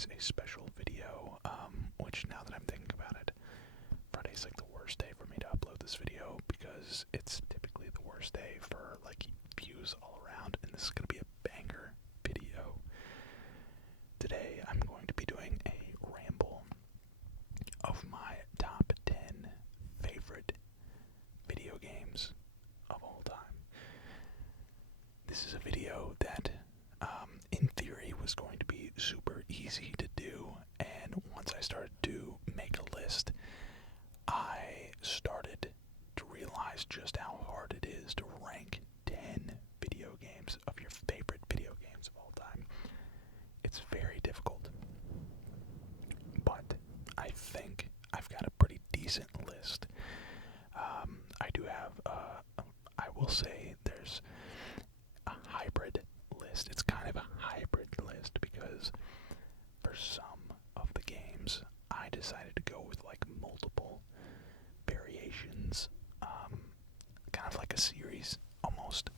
guys a special video, which now that I'm thinking about it, Friday's like the worst day for me to upload this video because it's typically the worst day for like views all around, and this is going to be a banger video. Today I'm going to be doing a ramble of my top 10 favorite video games of all time. This is a video that in theory was going to be super easy to do, and once I started to make a list, I started to realize just how hard it is to rank 10 video games of your favorite video games of all time. It's very difficult, but I think I've got a pretty decent list. I do have, I will say there's a hybrid list. It's kind of a hybrid list because for some of the games I decided to go with like multiple variations, kind of like a series almost.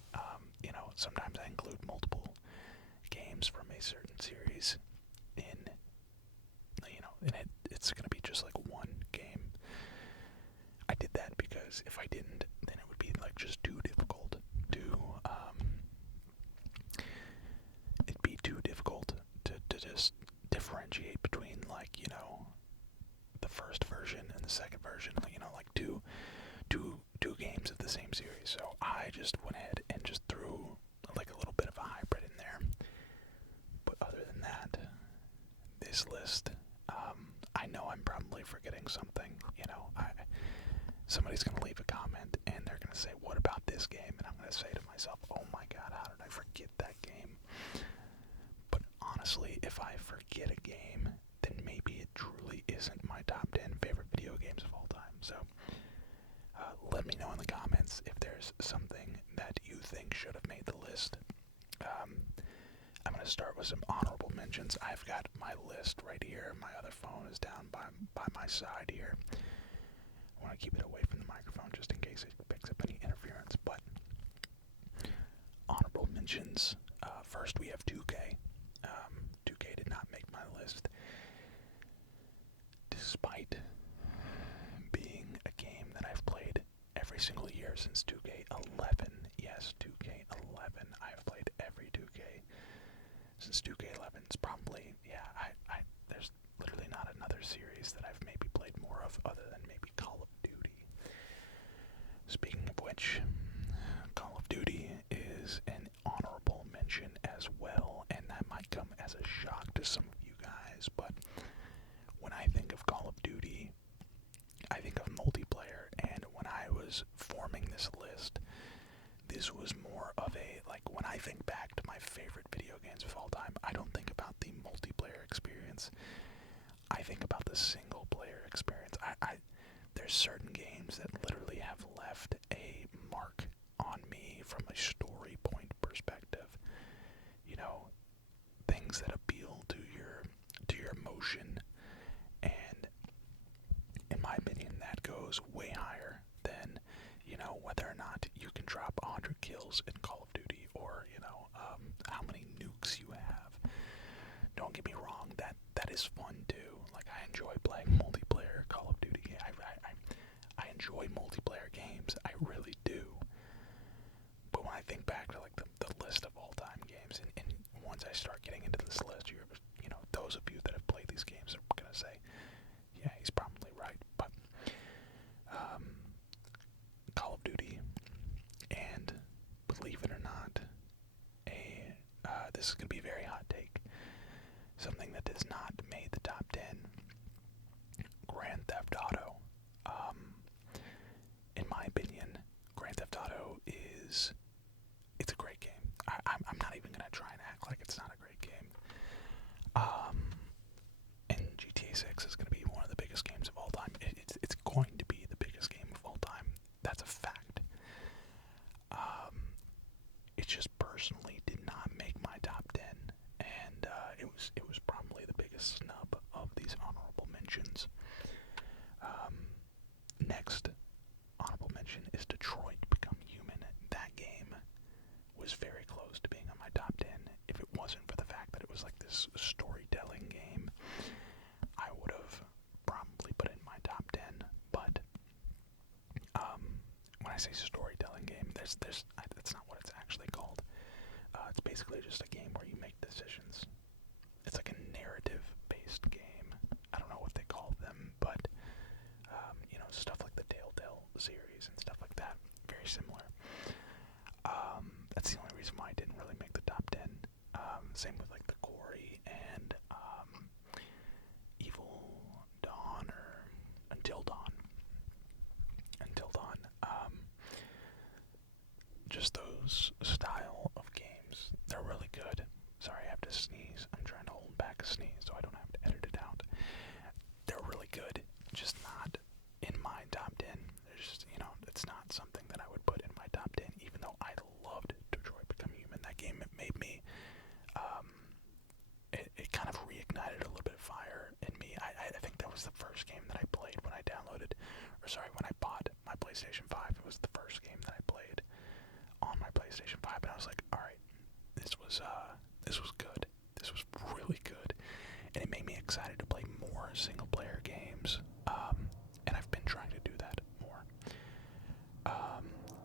Sometimes I include multiple games from a certain series and it's going to be just like one game. I did that because if I didn't, then it would be like just too difficult to, it'd be too difficult to just differentiate between the first version and the second version, like two games of the same series. So I just went ahead and just threw like a little bit of a hybrid in there. But other than that, this list, I know I'm probably forgetting something. Somebody's going to leave a comment and they're going to say, what about this game? And I'm going to say to myself, oh my god, how did I forget that game? But honestly, if I forget a game, then maybe it truly isn't my top 10 favorite video games of all time. So let me know in the comments if there's something that you think should have made the list. I'm going to start with some honorable mentions. I've got my list right here. My other phone is down by my side here. I want to keep it away from the microphone just in case it picks up any interference. But honorable mentions. First we have 2K. 2K did not make my list. Despite being a game that I've played every single year since 2K11. Yes, 2K11. I've played every 2K since 2K11. It's probably, there's literally not another series that I've maybe played more of other than maybe Call of Duty. Speaking of which, Call of Duty is an honorable mention as well, and that might come as a shock to some of you guys, but when I think of Call of Duty, I think of multiplayer, and when I was forming this list, this was more of when I think back to my favorite video games of all time, I don't think about the multiplayer experience. I think about the single player experience. There's certain games that literally have left a mark on me from a story point perspective. Things that appeal to your emotion, and in my opinion that goes way higher than whether or not you can drop 100 kills in Call of Duty or how many nukes you have. Don't get me wrong, that is fun too. Like, I enjoy playing multiplayer Call of Duty. I enjoy multiplayer games, I really do. But when I think back to like the list of all-time games, and once I start getting into this list, those of you that have played these games are gonna say, yeah, he's probably right. But Call of Duty, and believe it or not, this is gonna be a very hot take. Something that does not make the top 10. Grand Theft Auto. In my opinion, Grand Theft Auto it's a great game. I'm not even gonna try and act like it's not a great game. And GTA 6 is gonna be one of the biggest games of all time. It's going to be the biggest game of all time. That's a fact. It just personally did not make my top 10, and it was probably the biggest snub of these honorable mentions. Next honorable mention is Detroit Become Human. That game was very close to being on my top 10 if it wasn't for the fact that it was like this storytelling game say storytelling game. That's not what it's actually called. It's basically just a game where you make decisions. It's like a narrative-based game. I don't know what they call them, but stuff like the Telltale series and stuff like that. Very similar. That's the only reason why I didn't really make the top 10. Same with like the Quarry and Evil Dawn or Until Dawn. Just those style of games. They're really good. Sorry, I have to sneeze. I'm trying to hold back a sneeze so I don't have to edit it out. They're really good, just not in my top 10. There's just, it's not something that I would put in my top 10, even though I loved Detroit Become Human. That game, it made me, it kind of reignited a little bit of fire in me. I think that was the first game that I played when I when I bought my PlayStation 5. It was the first game that I played on my PlayStation 5, and I was like, alright, this was good. This was really good. And it made me excited to play more single-player games. And I've been trying to do that more.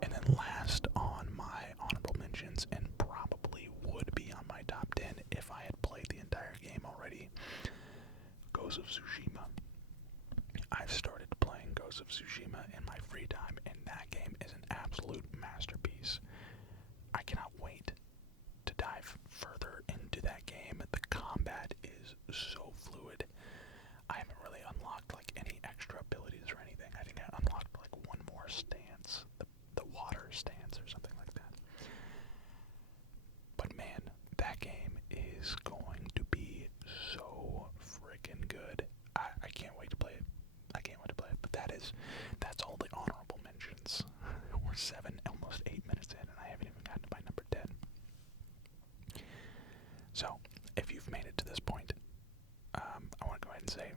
And then last on my honorable mentions, and probably would be on my top 10 if I had played the entire game already, Ghost of Tsushima. I've started playing Ghost of Tsushima in my free time, and that game is an absolute masterpiece. I cannot wait to dive further into that game. The combat is so fluid. I haven't really unlocked like any extra abilities or anything. I think I unlocked like one more stance, the water stance or something like that. But man, that game is going to be so freaking good. I can't wait to play it. But that's all the honorable mentions. We're 7, almost 8 minutes in, and I haven't even gotten to my number 10. So, if you've made it to this point, I want to go ahead and say,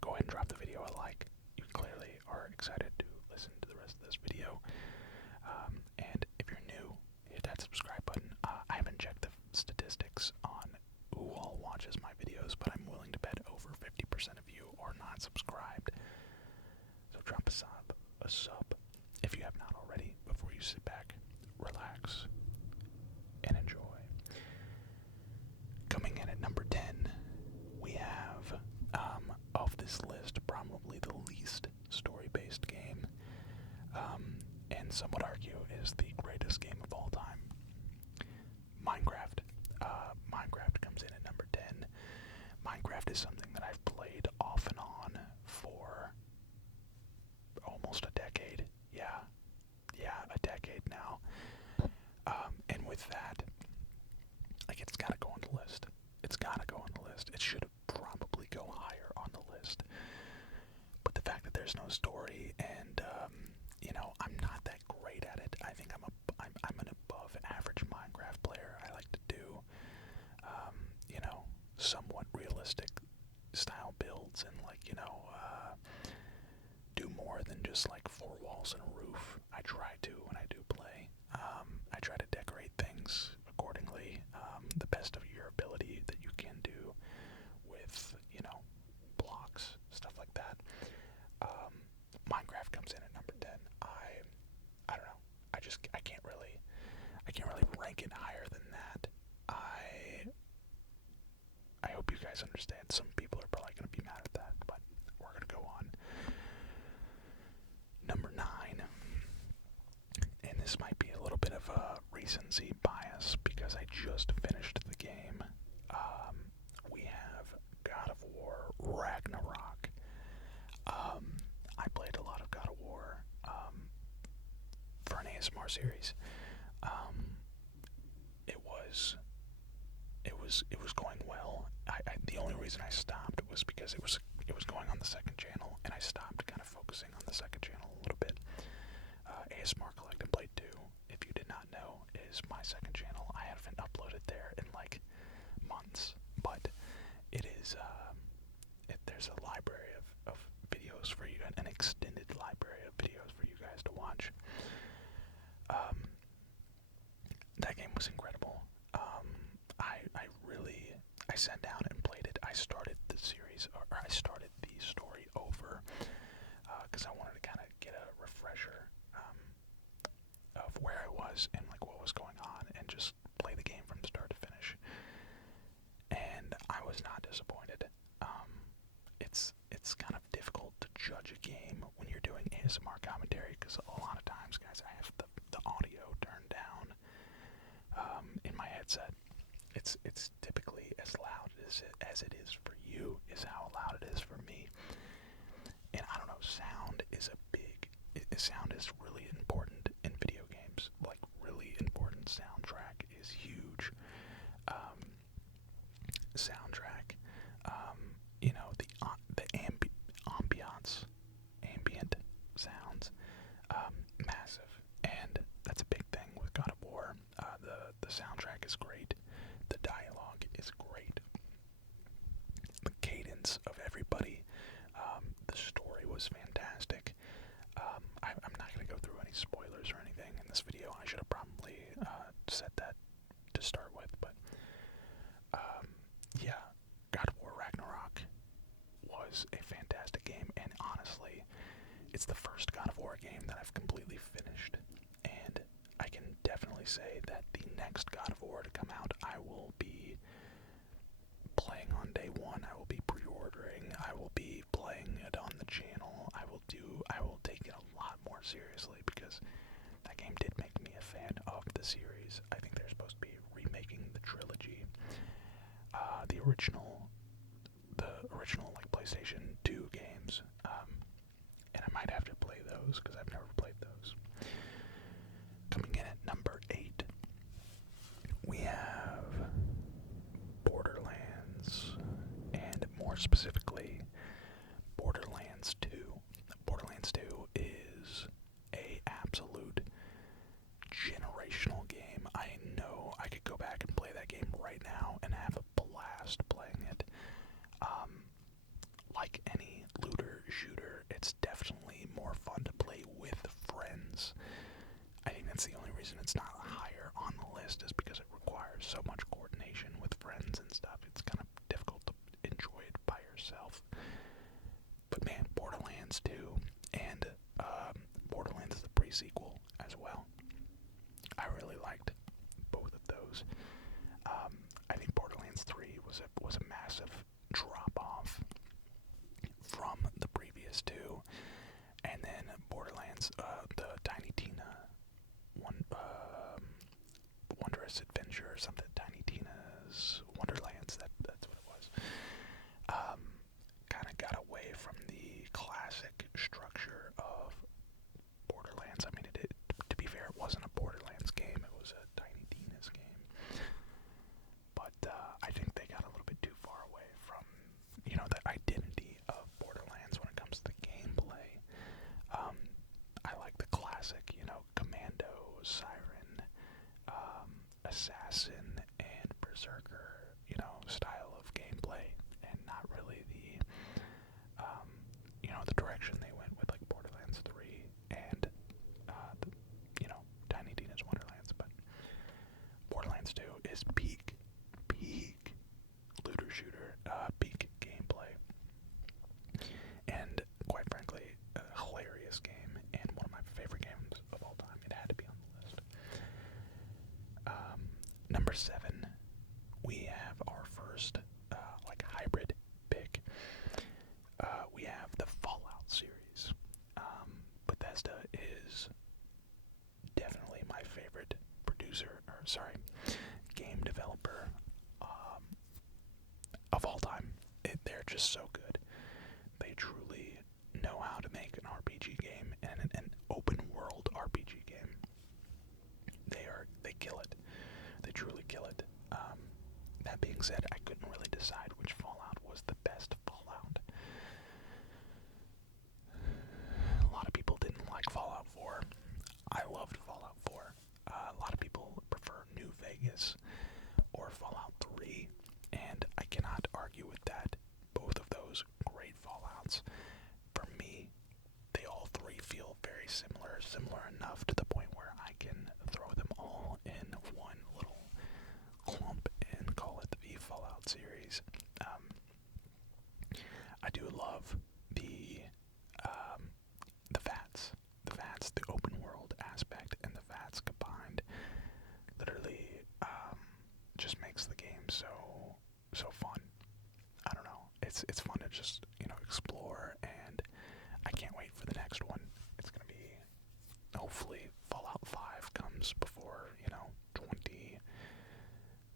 go ahead and drop the video a like. You clearly are excited to listen to the rest of this video. And if you're new, hit that subscribe button. I haven't checked the statistics on who all watches my videos, but I'm willing to bet over 50% of you are not subscribed. So drop a sub, if you have not already, before you sit back, relax, and enjoy. Coming in at number 10, we have, of this list, probably the least story-based game, and some would argue is the greatest game of all time. Minecraft. Minecraft comes in at number 10. Minecraft is something that I've played off and on for almost a decade. Yeah, a decade now. And with that, like, it's gotta go on the list. It should probably go higher on the list. But the fact that there's no story and, I'm not that great at it. I think I'm an above average Minecraft player. I like to do, somewhat realistic style builds and do more than just like 4 walls and a roof. I try to when I do play. I try to decorate things accordingly, the best of your ability that you can do with, blocks, stuff like that. Minecraft comes in at number 10. I don't know. I can't really rank it higher than that. I hope you guys understand. Some people are probably going to be mad at that, but we're going to go on. Number 9, and this might be a little bit of a recency bias because I just finished the game. We have God of War Ragnarok. I played a lot of God of War for an ASMR series. It was going well. The only reason I stopped was because it was going on the second channel, and I stopped kind of focusing on the second channel a little bit. ASMR Collect and Play 2, if you did not know, is my second channel. I haven't uploaded there in like months, but it is there's a library of videos for you, an extended library of videos for you guys to watch. That game was incredible. I sat down and played it. I started the series, or I started the story over, because I wanted to kind of get a refresher. was and like what was going on and just play the game from start to finish. And I was not disappointed. It's kind of difficult to judge a game when you're doing ASMR commentary because a lot of times, guys, I have the audio turned down in my headset. It's typically as loud as it is for you is how loud it is for me. And I don't know, sound is sound is really important in video games. Like, really important. Soundtrack is huge. Soundtrack, you know, the ambient sounds, massive, and that's a big thing with God of War. The soundtrack is great. The dialogue is great. The cadence of everybody. The story was fantastic. I'm not going to go through any spoilers or anything in this video. I should have probably said that to start with, but yeah, God of War Ragnarok was a fantastic game, and honestly, it's the first God of War game that I've completely finished, and I can definitely say that the next God of War to come out, I will be playing on day one. I will be pre-ordering. I will be playing it on the channel. I will take it a lot more seriously because that game did make me a fan of the series. I think they're supposed to be remaking the trilogy. The original like PlayStation 2 games, and I might have to play those because I've never played those. Coming in at number 8, we have Borderlands, and more specifically, Borderlands 2. Borderlands 2 is a absolute generational game. I know I could go back and play that game right now and have a blast playing it. Like any looter shooter, it's definitely more fun to play with friends. I think that's the only reason it's not higher on the list is because it requires so much coordination with friends and stuff. It's kind of difficult to enjoy it by yourself. But man, Borderlands 2 and Borderlands the pre-sequel as well. I really liked both of those. I think Borderlands 3 was a massive drop-off from the previous two, and then Borderlands, the Tiny Tina Wondrous Adventure or something, Tiny Tina's Wonderlands, that's what it was, kind of got away from the classic structure of Borderlands. I mean, to be fair, it wasn't a Borderlands game, it was a Tiny Tina's game. But I think they got a little bit too far away from, you know, the identity of Borderlands when it comes to gameplay. I like the classic, you know, Commando, Siren, Assassin, and Berserker, you know, style of gameplay, and not really the, you know, the direction they went with, like Borderlands 3 and, you know, Tiny Tina's Wonderlands. But Borderlands 2 is peak looter shooter, peak gameplay, and quite frankly, a hilarious game, and one of my favorite games of all time. It had to be on the list. Number 7, we have our first, like, hybrid pick. We have the Fallout series. Bethesda is definitely my favorite game developer of all time. They're just so good. They truly know how to make an RPG game and an open world RPG game. They kill it. They truly kill it. That being said, I couldn't really decide which Fallout was the best Fallout. A lot of people didn't like Fallout 4. I loved Fallout 4. A lot of people prefer New Vegas or Fallout 3, and I cannot argue with that. Both of those great Fallouts. For me, they all three feel very similar enough to the point where I can throw them all in one little clump and call it the Fallout series. I do love the VATS, the open world aspect, and the VATS combined game's so fun. I don't know. It's fun to just, explore, and I can't wait for the next one. It's gonna be, hopefully Fallout 5 comes before,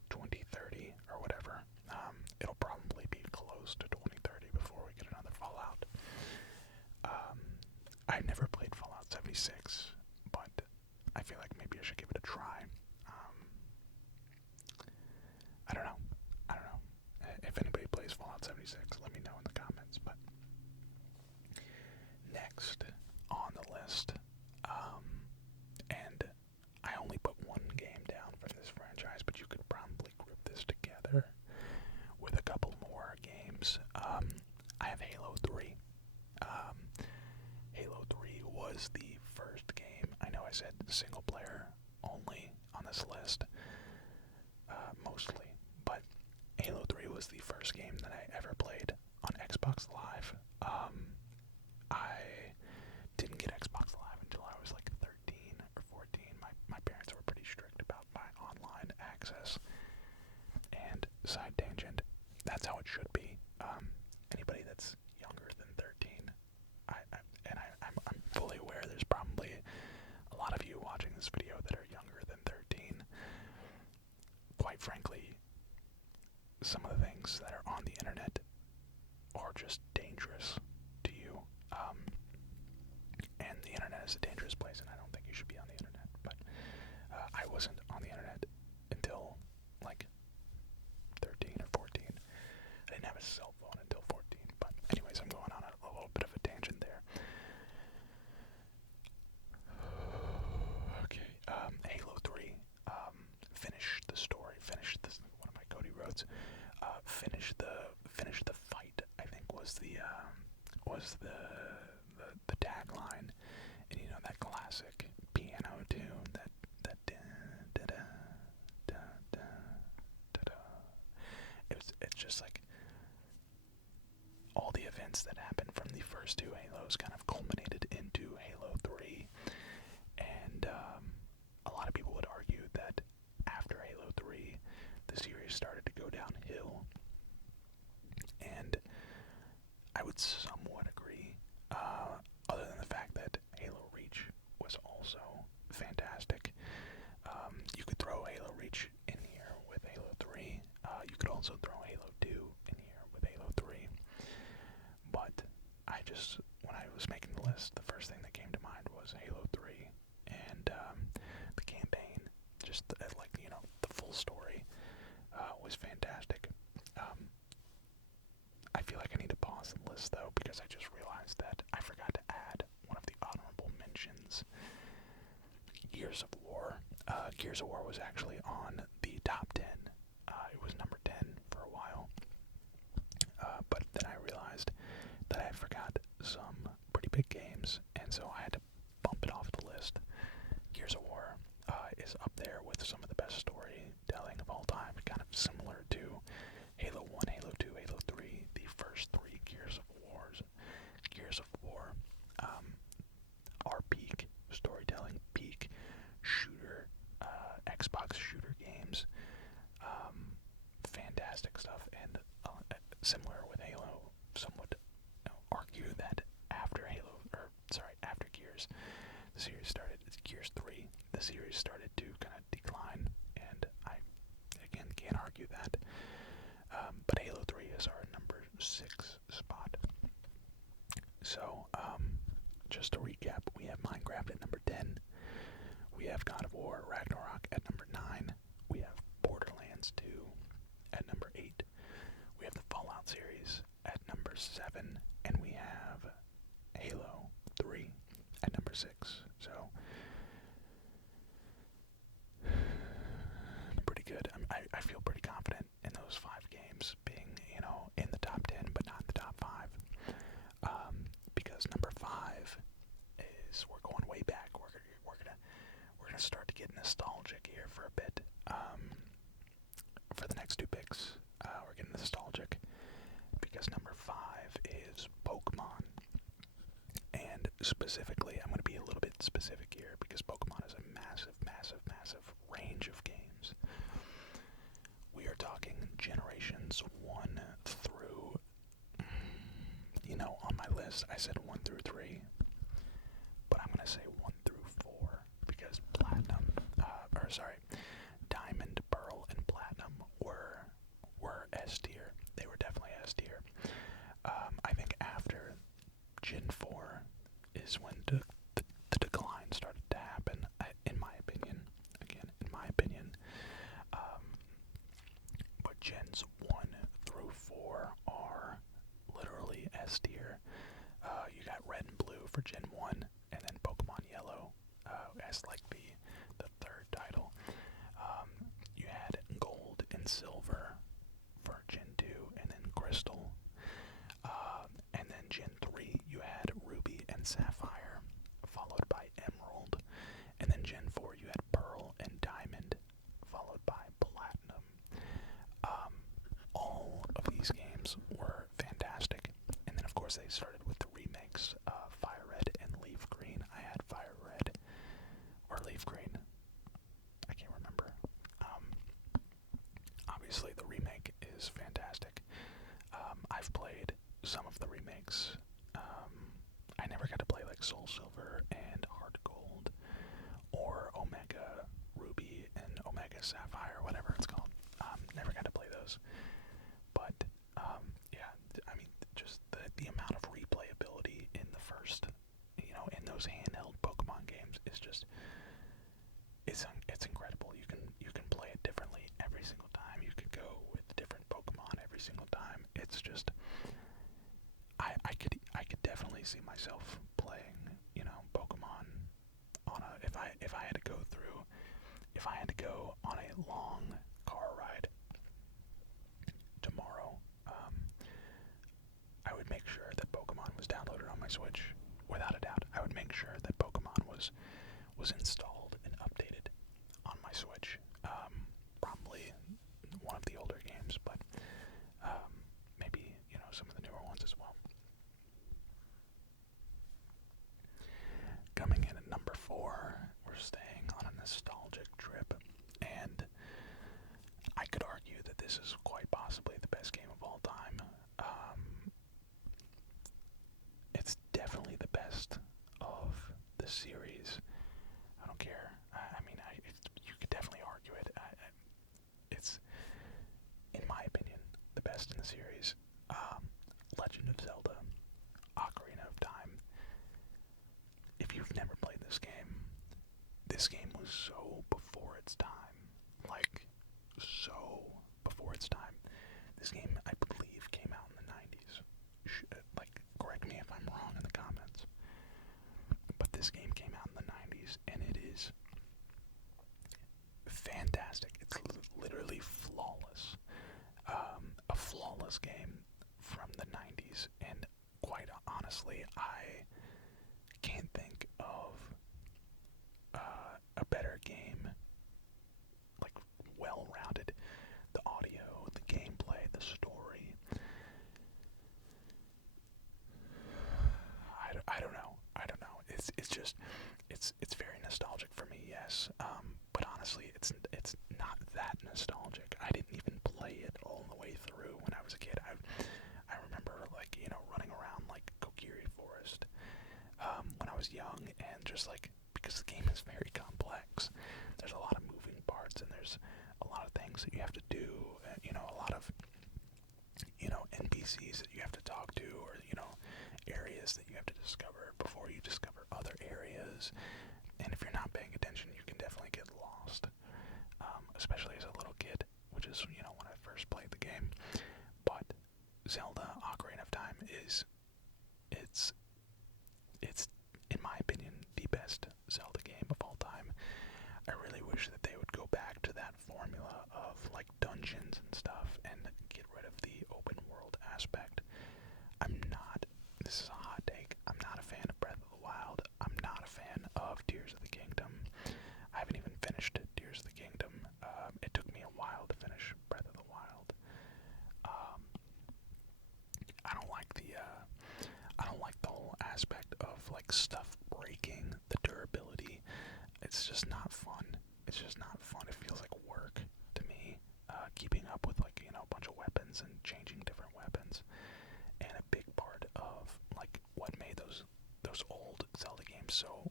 2030 or whatever. It'll probably be close to 2030 before we get another Fallout. I've never played Fallout 76, but I feel like maybe I should give it a try. I don't know. If anybody plays Fallout 76, let me know in the comments. But next on the list, and I only put one game down from this franchise, but you could probably group this together with a couple more games. I have Halo 3. Halo 3 was the first game. I know I said single player only on this list, mostly, but Halo 3 was the first game that I ever played on Xbox Live. I didn't get Xbox Live until I was like 13 or 14. My parents were pretty strict about my online access. And side tangent, that's how it should be. Anybody that's younger than 13, I'm fully aware there's probably a lot of you watching this video that are younger than 13. Quite frankly, some of the things that are on the internet are just dangerous to you. And the internet is a dangerous place, and I don't think you should be on the internet. But I wasn't on the internet until like 13 or 14. I didn't have a cell phone until 14. But anyways, I'm going on a little bit of a tangent there. Okay, Halo 3. Finished the story. Finished this. One of my Cody roads. Finish the fight, I think was the tagline, and that classic piano tune, that da da da da da da da. It's just like all the events that happened from the first two Halos kind of culminated into Halo 3, and a lot of people would argue that after Halo 3, the series started to go downhill. And I would somewhat agree, other than the fact that Halo Reach was also fantastic. You could throw Halo Reach in here with Halo 3. You could also throw Halo 2 in here with Halo 3. But when I was making the list, the first thing that came to mind was Halo 3. And the campaign, just the full story, was fantastic. I feel like I need to pause the list, though, because I just realized that I forgot to add one of the honorable mentions. Gears of War. Gears of War was actually on the top 10. It was number 10 for a while. But then I realized that I forgot some pretty big games, and so I had to bump it off the list. Gears of War is up there with some of the best storytelling of all time, kind of similar to Halo 1, Halo 2, Halo 3, the first three Gears of War are peak storytelling, peak shooter, Xbox shooter games, fantastic stuff, and similar with Halo, some would argue that after Gears, the series started, Gears 3, the series started to kind of decline, and I, again, can't argue that. But Halo 3 is our number 6 spot. So, just to recap, we have Minecraft at number 10. We have God of War Ragnarok at number 9. We have Borderlands 2 at number 8. We have the Fallout series at number 7. And we have Halo 3 at number 6. So, pretty good. I feel pretty confident in those 5 games being, in the top 10, but not the top 5. Because number 5 is, we're going way back. We're gonna start to get nostalgic here for a bit. For the next 2 picks, we're getting nostalgic because number 5 is Pokemon. And specifically, I'm going to be a little bit specific here because Pokemon is a massive, massive, massive range of games. We are talking generations 1 through, on my list I said 1 through 3, but I'm going to say 1 through 4 because Diamond, Pearl, and Platinum were S tier. They were definitely S tier. I think after Gen 4 is when the decline started to happen, in my opinion. Again, in my opinion. But Gens 1 through 4 are literally S tier. You got Red and Blue for Gen 1, and then Pokemon Yellow as like the third title. You had Gold and Silver for Gen 2, and then Crystal. And then Gen 3, you had Ruby and Sapphire, followed by Emerald. And then Gen 4, you had Pearl and Diamond, followed by Platinum. All of these games were fantastic. And then, of course, they started with the remakes, Fire Red and Leaf Green. I had Fire Red, or Leaf Green. I can't remember. Obviously, the remake is fantastic. I've played some of the remakes. I never got to play like Soul Silver and Heart Gold, or Omega Ruby and Omega Sapphire, whatever it's called. Never got to play those. But, yeah, I mean, just the amount of replayability in the first, in those handheld Pokemon games is just, it's incredible. You can play it differently every single time. You could go with different Pokemon every single time. It's just, I could definitely see myself playing, Pokemon on if I had to go on a long car ride tomorrow, I would make sure that Pokemon was downloaded on my Switch. Without a doubt, I would make sure that Pokemon was installed and updated on my Switch. Probably one of the older games, but maybe some of the newer ones as well. Coming in at number 4, we're staying on a nostalgic trip, and I could argue that this is quite possibly the best game of all time. It's definitely the best of the series. I don't care. You could definitely argue it. It's, in my opinion, the best in the series. Legend of Zelda, Ocarina of Time. If you've never played this game was so before its time. Like, so before its time. This game, I believe, came out in the 90s. Correct me if I'm wrong in the comments. But this game came out in the 90s, and it is fantastic. It's literally flawless. A flawless game from the 90s, and quite honestly, I can't think of a better game, like, well-rounded. The audio, the gameplay, the story. I don't know. It's just, it's very nostalgic for me, yes. But honestly, it's not that nostalgic. I didn't even play it all the way through when I was a kid. I remember, running around, Kokiri Forest, when I was young, and just, because the game is very complex. There's a lot of moving parts, and there's a lot of things that you have to do, a lot of, NPCs that you have to talk to, or, areas that you have to discover before you discover other areas. And if you're not paying attention, you can definitely get lost, especially as a little kid, which is, when I first played the game. But Zelda Ocarina of Time it's in my opinion, the best Zelda game of all time. I really wish that they would go back to that formula of, dungeons and stuff, and get rid of the open world aspect. This is a hot take, I'm not a fan of Breath of the Wild. I'm not a fan of Tears of the Kingdom. I haven't even finished Tears of the Kingdom. It took me a while to finish Breath of the Wild. I don't like the whole aspect of, stuff breaking, the durability. It's just not fun. It feels like work to me, keeping up with, a bunch those old Zelda games so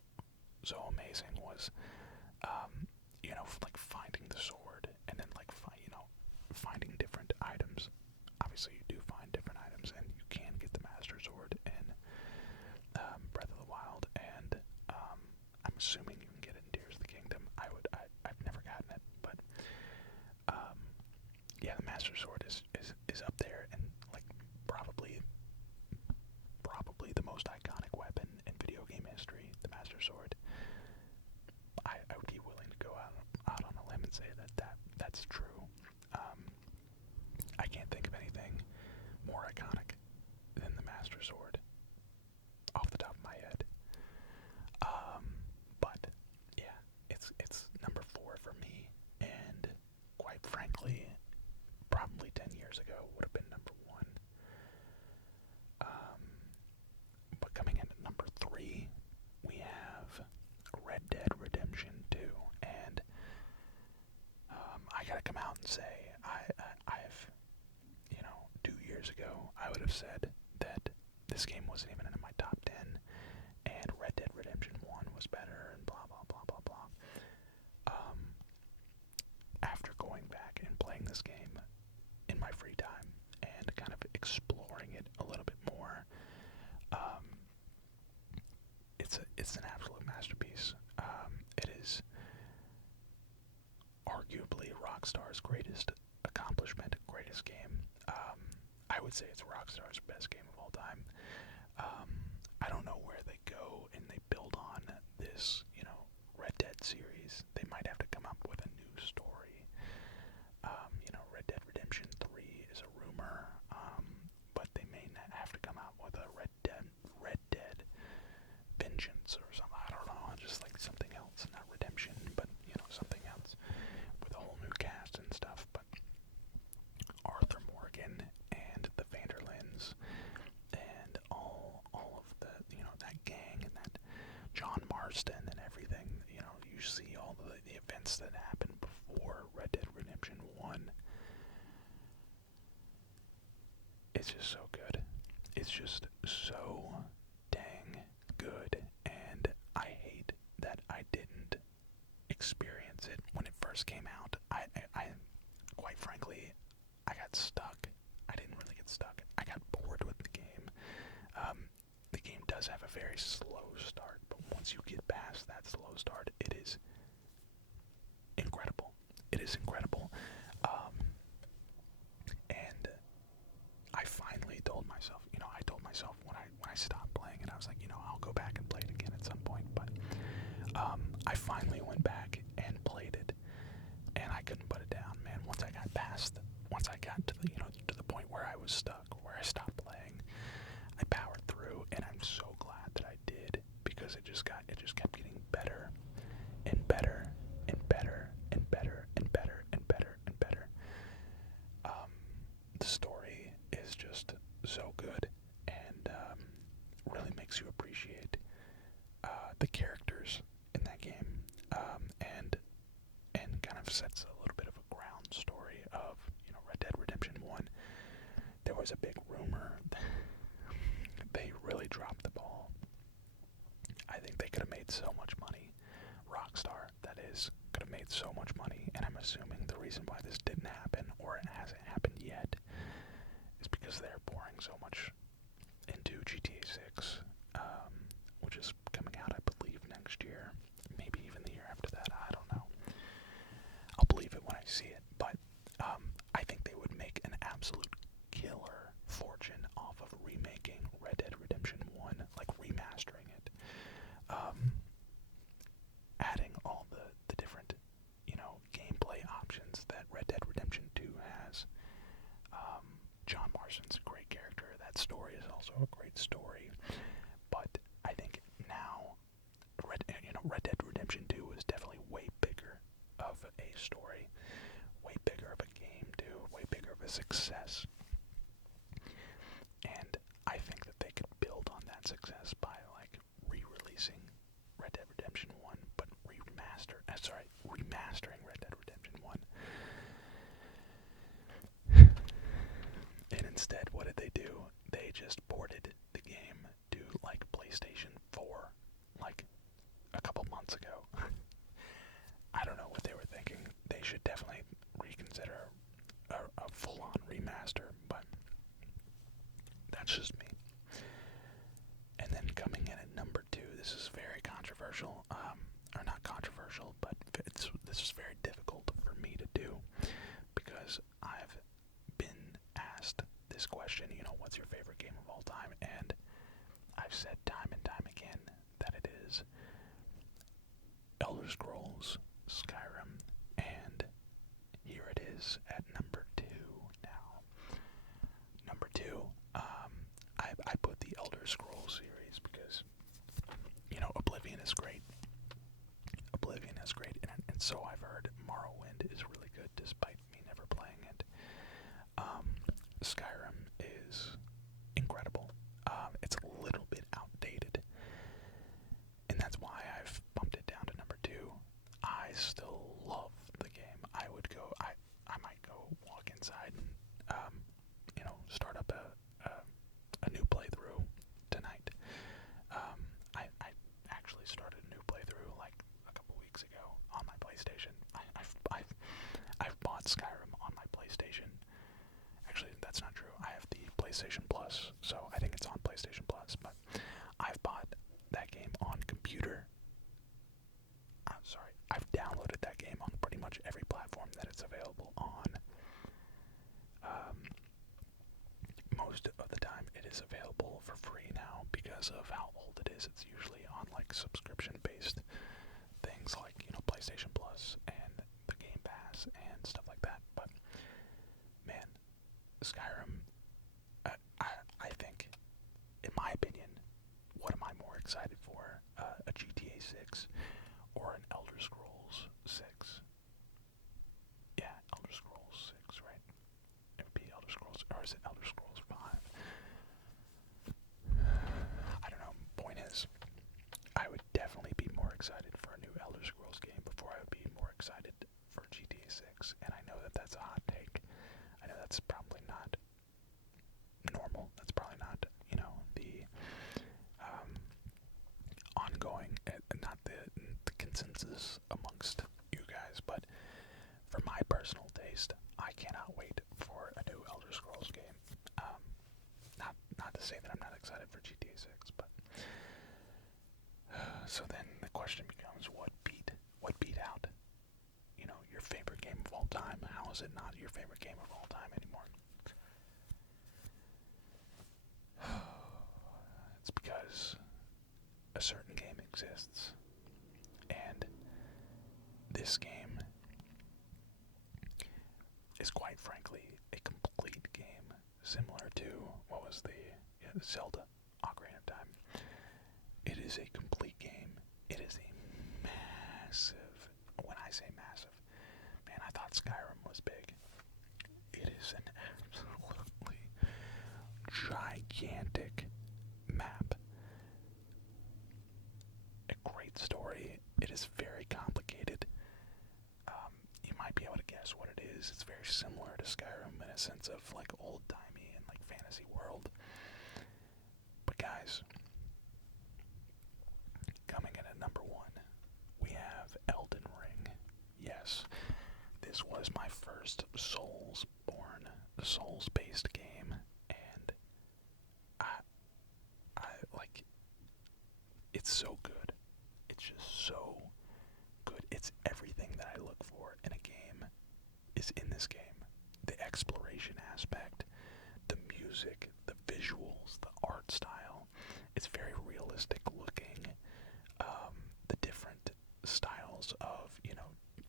amazing was, like finding the sword and then like finding different items. Obviously, you do find different items, and you can get the Master Sword in Breath of the Wild, and I'm assuming you can get it in Tears of the Kingdom. I've never gotten it, but yeah, the Master Sword is up there, and like probably the most iconic weapon in video game history. The Master Sword. I would be willing to go out on a limb and say that's true. I can't think of anything more iconic than the Master Sword off the top of my head. But yeah, it's number 4 for me, and quite frankly, probably 10 years ago would have been number 1. But coming in at number 3, we have Red Dead Redemption 2, and I gotta come out and say, I've 2 years ago, I would have said that this game wasn't even in my top 10, and Red Dead Redemption 1 was better, and blah, blah, blah, blah, blah. After going back and playing this game in my free time, and kind of exploring it a little bit more, it's an absolute masterpiece. It is arguably Rockstar's greatest accomplishment, greatest game. I would say it's Rockstar's best game of all time. I don't know where they go and they build on this, Red Dead series. They might have to come up with a new story. Red Dead Redemption 3 is a rumor, but they may not have to come out with a Red Dead Vengeance or something. I don't know, just like something else, not Redemption, but something else with a whole new cast and stuff. But Arthur Morgan and the Vanderlins and all of the that gang and that John Marston and everything, you see all the events that happened before Red Dead Redemption 1. It's just so good. It's just so dang good, and I hate that I didn't experience it when it first came out. I quite frankly, I got stuck. I didn't really get stuck. I got bored with the game. The game does have a very slow start, but once you get past that slow start, it is incredible. It is incredible. And I finally told myself, when I stopped playing it, I was like, I'll go back and play it again at some point. But I finally went back and played it, and I couldn't put it down, man. Once I got to the point where I was stuck, where I stopped playing, I powered through, and I'm so glad that I did, because it just kept getting better and better and better and better and better and better and better. The story is just so good, and really makes you appreciate the characters in that game, and kind of sets a little bit of a ground story of Red Dead Redemption 1. There was a big rumor. They really dropped the ball. I think they could have made so much money. Rockstar, that is, could have made so much money, and I'm assuming the reason why this didn't happen, or it hasn't happened yet, is because they're pouring so much into GTA 6, which is coming out, I believe, next year. Maybe even the year after that, I don't know. I'll believe it when I see it, but I think they would make an absolute killer fortune off of remaking Red Dead Redemption 1, like remastering it. Adding all the different, gameplay options that Red Dead Redemption 2 has. John Marston's a great character. That story is also a great story. But I think now, Red Dead Redemption 2 is definitely way bigger of a story, way bigger of a game too, way bigger of a success. And I think that they could build on that success by re-releasing Red Dead Redemption 1, but remastering Red Dead Redemption 1. And instead, what did they do? They just ported the game to PlayStation 4 they should definitely reconsider a full-on remaster, but that's just me. And then coming in at number 2, this is very controversial, or not controversial, but this is very difficult for me to do, because I've been asked this question, what's your favorite game of all time? And I've said time and time again that it is Elder Scrolls Skyrim, and here it is at number 2 now. Number 2, I put the Elder Scrolls series because, Oblivion is great. Oblivion is great, and so I've heard. Morrowind is really good despite me never playing it. Skyrim is incredible. It's a little bit outdated, and that's why I've bumped it down to number 2. I still love the game. I might go walk inside and, start up a new playthrough tonight. I actually started a new playthrough like a couple weeks ago on my PlayStation. I've bought Skyrim on my PlayStation. Actually, that's not true. I have the PlayStation Plus, so I think it's on PlayStation Plus, but I've bought that game on computer. I'm sorry, I've downloaded that game on pretty much every platform that it's available on. Most of the time it is available for free now because of how old it is. It's usually on like subscription-based things like, PlayStation Plus and the Game Pass and stuff like that. But, man, Skyrim, I think, in my opinion, what am I more excited for? A GTA 6 or an Elder Scrolls 6? Yeah, Elder Scrolls 6, right? It would be Elder Scrolls, or is it Elder Scrolls 5? I don't know. Point is, I would definitely be more excited for a new Elder Scrolls game before I would be more excited for GTA 6, and I know that that's a hot take. I know that's probably not normal. That's probably not, the ongoing, not the consensus amongst you guys, but for my personal taste, I cannot wait for a new Elder Scrolls game. Not to say that I'm not excited for GTA 6, but so then the question becomes, what beat out, your favorite game of all time? How is it not your favorite game of all time anymore? It's because a certain game exists, and this game is quite frankly a complete game, similar to what was the Zelda Ocarina of Time. It is a complete game. It is a massive, when I say massive, man, I thought Skyrim was big. It is an absolutely gigantic map. A great story. It is very complicated. You might be able to guess what it is. It's very similar to Skyrim in a sense of like old-timey and like fantasy world. But guys, coming in at number 1, we have Elden Ring. Yes, this was my first Souls-based game, and I like, it's so good. It's just so good. It's everything that I look for in a game is in this game. The exploration aspect, the music, the visuals, the art style. It's very realistic looking. The different styles of,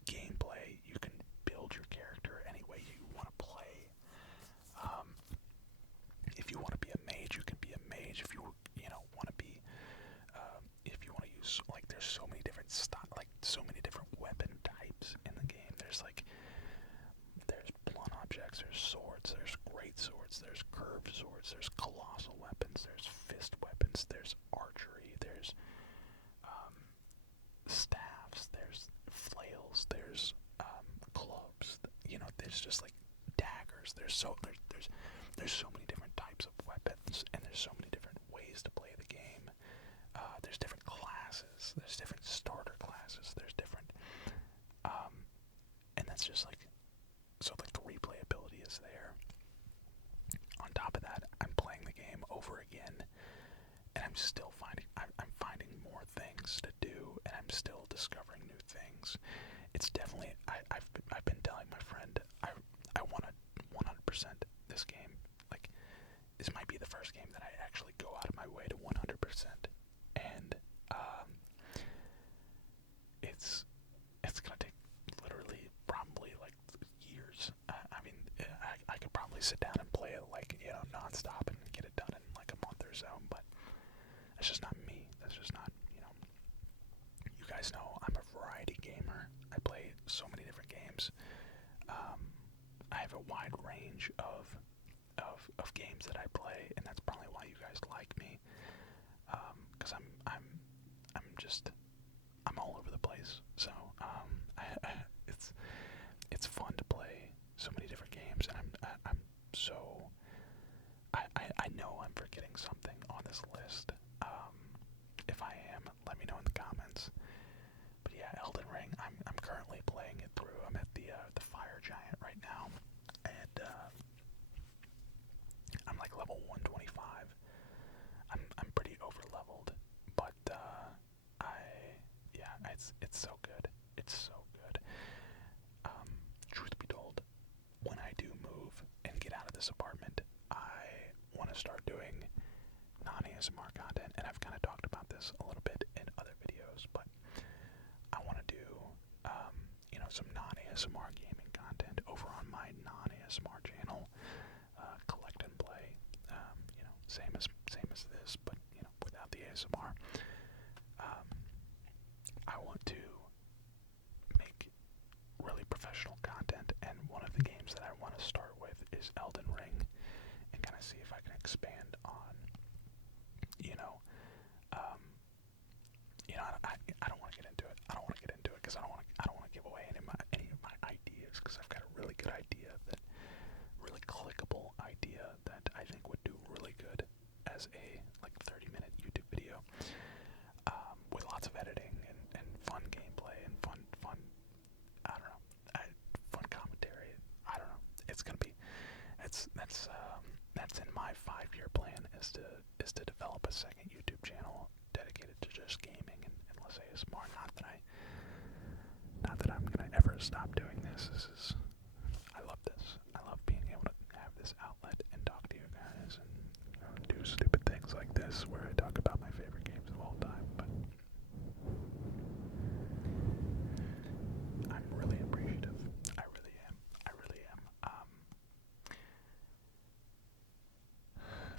gameplay. You can build your character any way you want to play. If you want to be a mage, you can be a mage. If you want to be, if you want to use, like, there's so many different so many different weapon types in the game. There's blunt objects, there's swords, there's great swords, there's curved swords, there's colossal weapons, there's fist weapons, there's archery, there's staffs, there's flails, there's clubs, there's just like daggers. There's so many different types of weapons, and there's so many different ways to play the game. There's different classes, there's different starter classes, there's different and that's I'm still finding, I'm finding more things to do, and I'm still discovering new things. It's definitely, I've been telling my friend, I want to 100% this game. Like, this might be the first game that I actually go out of my way to 100%. And, it's gonna take literally probably like years. I mean, I could probably sit down and play it like, you know, nonstop and get it done in like a month or so, but that's just not me. That's just not, you know. You guys know I'm a variety gamer. I play so many different games. I have a wide range of games that I play, and that's probably why you guys like me. Because I'm just, I'm all over the place. So it's fun to play so many different games, and I'm so, I know I'm forgetting something on this list. If I am, let me know in the comments. But yeah, Elden Ring, I'm currently playing it through. I'm at the Fire Giant right now, and I'm like level 125. I'm pretty over leveled, but it's so good. It's so good. Truth be told, when I do move and get out of this apartment, I want to start doing non-ASMR content, and I've kind of talked about this a little bit in other videos, but I want to do, you know, some non-ASMR gaming content over on my non-ASMR channel, collect and play, you know, same as this, but, you know, without the ASMR. I want to make really professional content, and one of the games that I want to start with is Elden Ring, and kind of see if I can expand on, you know, I don't want to get into it. I don't want to get into it because I don't want to give away any of my ideas, because I've got a really good idea, that really clickable idea that I think would do really good as a like 30-minute YouTube video, with lots of editing and fun gameplay and fun I don't know, fun commentary. I don't know. It's gonna be, that's in my 5-year plan, is to develop a second YouTube channel dedicated to just gaming and less ASMR. Not that I'm gonna ever stop doing this. I love this. I love being able to have this outlet and talk to you guys, and, you know, do stupid things like this where I talk about my favorite games of all time. But I'm really appreciative. I really am.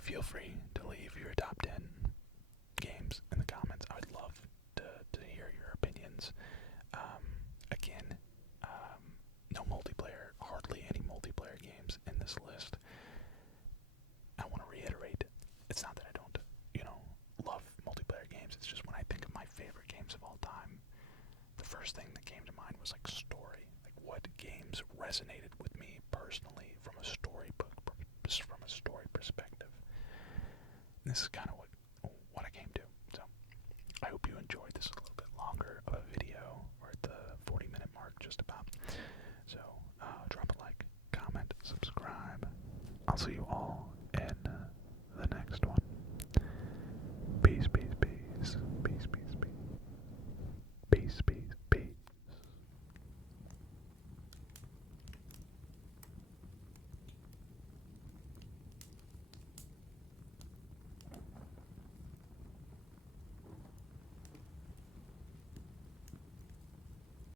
Feel free to leave your top 10 games in the comments. I would love to hear your opinions. Again, no multiplayer, hardly any multiplayer games in this list. I want to reiterate, it's not that I don't, you know, love multiplayer games. It's just when I think of my favorite games of all time, the first thing that came to mind was like story. Like, what games resonated with me personally from a story perspective. And this is kind of what I came to. So I hope you enjoyed this a little bit longer of a video. We're at the 40-minute mark just about. So drop a like, comment, subscribe. I'll see you all